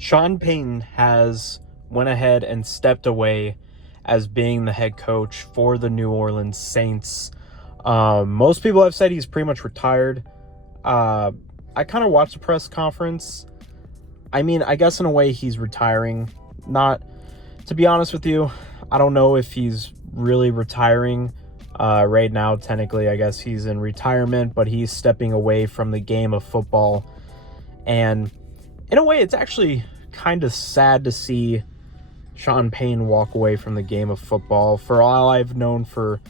Sean Payton has went ahead and stepped away as being the head coach for the New Orleans Saints. Most people have said he's pretty much retired. I kind of watched the press conference. I mean, I guess in a way he's retiring. Not, to be honest with you, I don't know if he's really retiring right now. Technically, I guess he's in retirement, but he's stepping away from the game of football. And in a way, it's actually kind of sad to see Sean Payton walk away from the game of football. For all I've known for,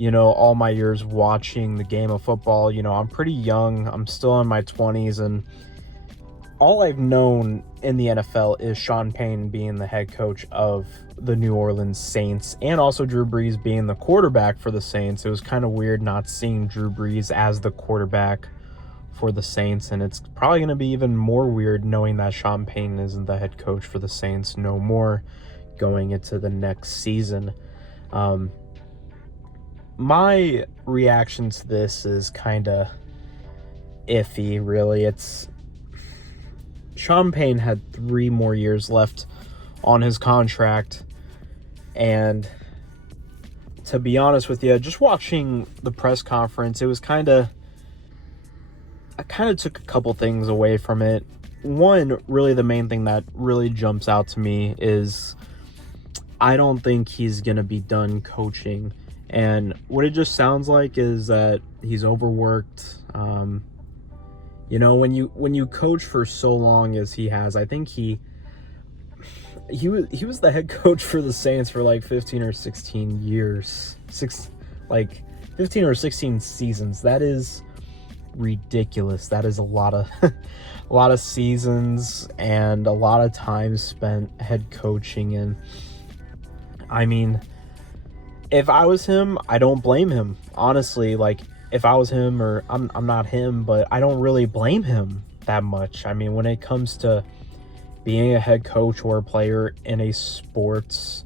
all my years watching the game of football, I'm pretty young. I'm still in my 20s, and all I've known in the NFL is Sean Payton being the head coach of the New Orleans Saints, and also Drew Brees being the quarterback for the Saints. It was kind of weird not seeing Drew Brees as the quarterback for the Saints, and it's probably going to be even more weird knowing that Sean Payton isn't the head coach for the Saints no more going into the next season. My reaction to this is kind of iffy, really. It's Sean Payton had 3 more years left on his contract, and to be honest with you, just watching the press conference, it was I kind of took a couple things away from it. One, really the main thing that really jumps out to me is I don't think he's going to be done coaching. And what it just sounds like is that he's overworked. When you coach for so long as he has, I think he was the head coach for the Saints for like 15 or 16 years. 15 or 16 seasons. That is ridiculous. That is a lot of seasons and a lot of time spent head coaching. And I mean, if I was him, I don't blame him, honestly. Like, if I was him, or I'm not him, but I don't really blame him that much. I mean, when it comes to being a head coach or a player in a sports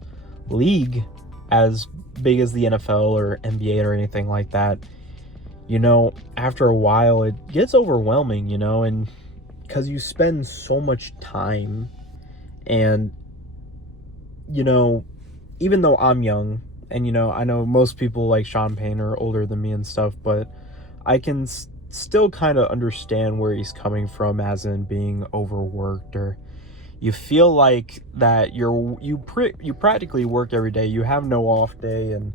league as big as the NFL or NBA or anything like that, after a while it gets overwhelming, and because you spend so much time. And even though I'm young, and I know most people like Sean Payton are older than me and stuff, but I can still kind of understand where he's coming from, as in being overworked, or you feel like that you practically work every day. You have no off day, and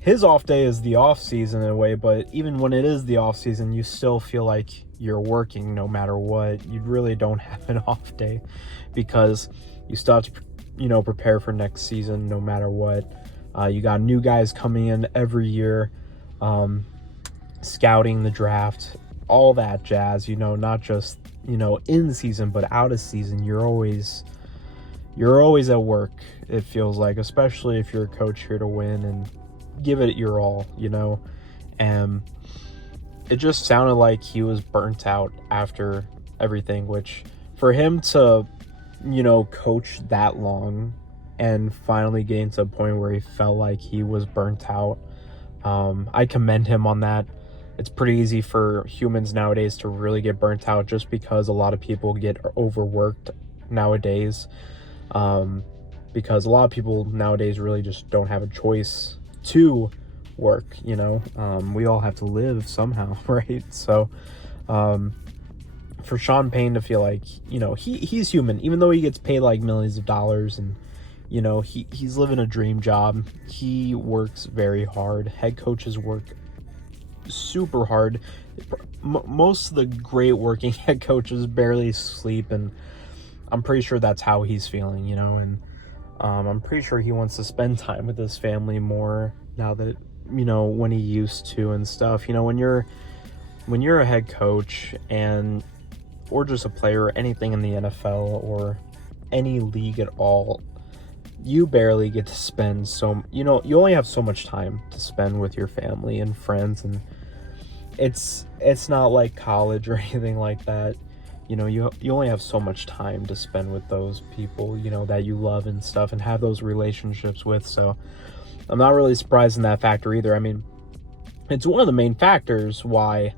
his off day is the off season in a way, but even when it is the off season, you still feel like you're working no matter what. You really don't have an off day, because you still have to, prepare for next season no matter what. You got new guys coming in every year, scouting the draft, all that jazz, not just, in season, but out of season. You're always at work, it feels like, especially if you're a coach here to win and give it your all, and it just sounded like he was burnt out after everything, which for him to, coach that long and finally getting to a point where he felt like he was burnt out, I commend him on that. It's pretty easy for humans nowadays to really get burnt out, just because a lot of people get overworked nowadays, because a lot of people nowadays really just don't have a choice to work. We all have to live somehow, right? So for Sean Payton to feel like, he's human, even though he gets paid like millions of dollars, and he's living a dream job. He works very hard. Head coaches work super hard. Most of the great working head coaches barely sleep, and I'm pretty sure that's how he's feeling, and I'm pretty sure he wants to spend time with his family more now that, when he used to and stuff. When you're a head coach or just a player, anything in the NFL or any league at all, you barely get to spend you only have so much time to spend with your family and friends, and it's not like college or anything like that. You only have so much time to spend with those people, that you love and stuff, and have those relationships with. So I'm not really surprised in that factor either. I mean, it's one of the main factors why,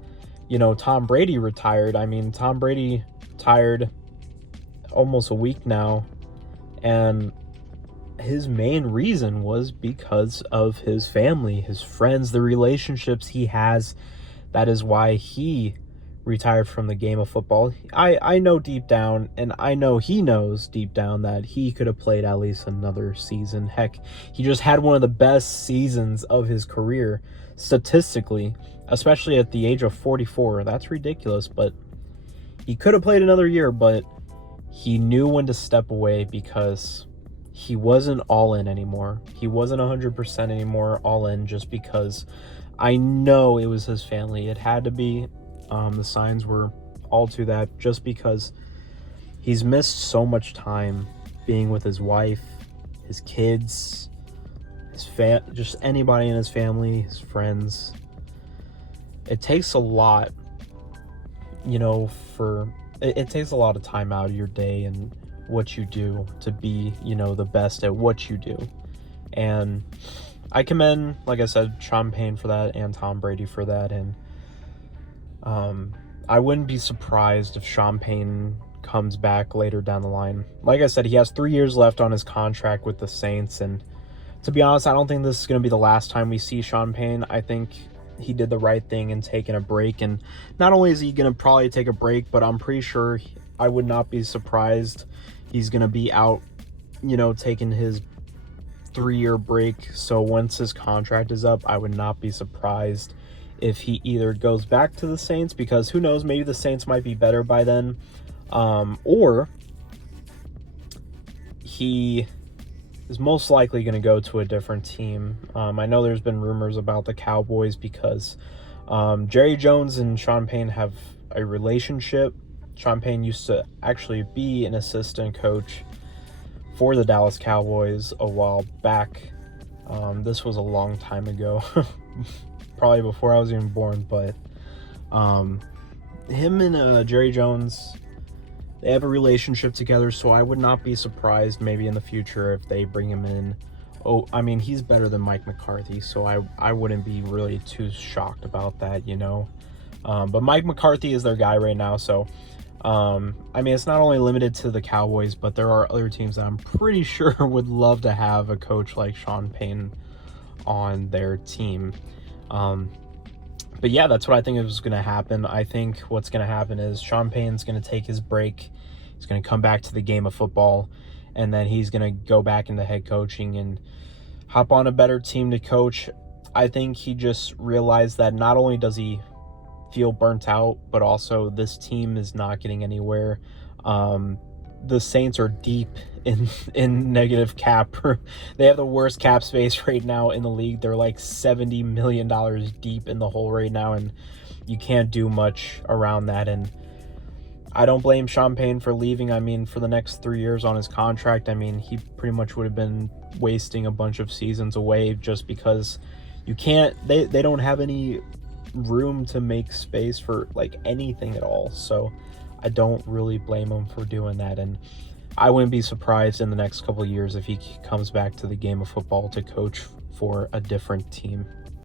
Tom Brady retired. I mean, Tom Brady retired almost a week now, and his main reason was because of his family, his friends, the relationships he has. That is why he retired from the game of football. I know deep down, and I know he knows deep down, that he could have played at least another season. Heck, he just had one of the best seasons of his career, statistically, especially at the age of 44. That's ridiculous, but he could have played another year, but he knew when to step away because he wasn't all in anymore. He wasn't 100% anymore all in, just because I know it was his family. It had to be. The signs were all to that, just because he's missed so much time being with his wife, his kids, just anybody in his family, his friends. It takes a lot, it takes a lot of time out of your day and what you do to be, the best at what you do. And I commend, like I said, Sean Payton for that and Tom Brady for that. And I wouldn't be surprised if Sean Payton comes back later down the line. Like I said, he has 3 years left on his contract with the Saints, and to be honest, I don't think this is going to be the last time we see Sean Payton. I think he did the right thing in taking a break, and not only is he going to probably take a break, but I'm pretty sure I would not be surprised he's going to be out, taking his 3-year break. So once his contract is up, I would not be surprised if he either goes back to the Saints, because who knows, maybe the Saints might be better by then, or he is most likely going to go to a different team. I know there's been rumors about the Cowboys because Jerry Jones and Sean Payton have a relationship. Sean Payton used to actually be an assistant coach for the Dallas Cowboys a while back. This was a long time ago, probably before I was even born, but him and Jerry Jones, they have a relationship together, so I would not be surprised maybe in the future if they bring him in. Oh, I mean, he's better than Mike McCarthy, so I wouldn't be really too shocked about that, But Mike McCarthy is their guy right now, so I mean, it's not only limited to the Cowboys, but there are other teams that I'm pretty sure would love to have a coach like Sean Payton on their team. But yeah, that's what I think is going to happen. I think what's going to happen is Sean Payton's going to take his break. He's going to come back to the game of football, and then he's going to go back into head coaching and hop on a better team to coach. I think he just realized that not only does he feel burnt out, but also this team is not getting anywhere. The Saints are deep in negative cap. They have the worst cap space right now in the league. They're like $70 million deep in the hole right now, and you can't do much around that. And I don't blame Sean Payton for leaving. I mean, for the next 3 years on his contract, I mean, he pretty much would have been wasting a bunch of seasons away, just because you can't, they don't have any room to make space for like anything at all. So I don't really blame him for doing that, and I wouldn't be surprised in the next couple of years if he comes back to the game of football to coach for a different team.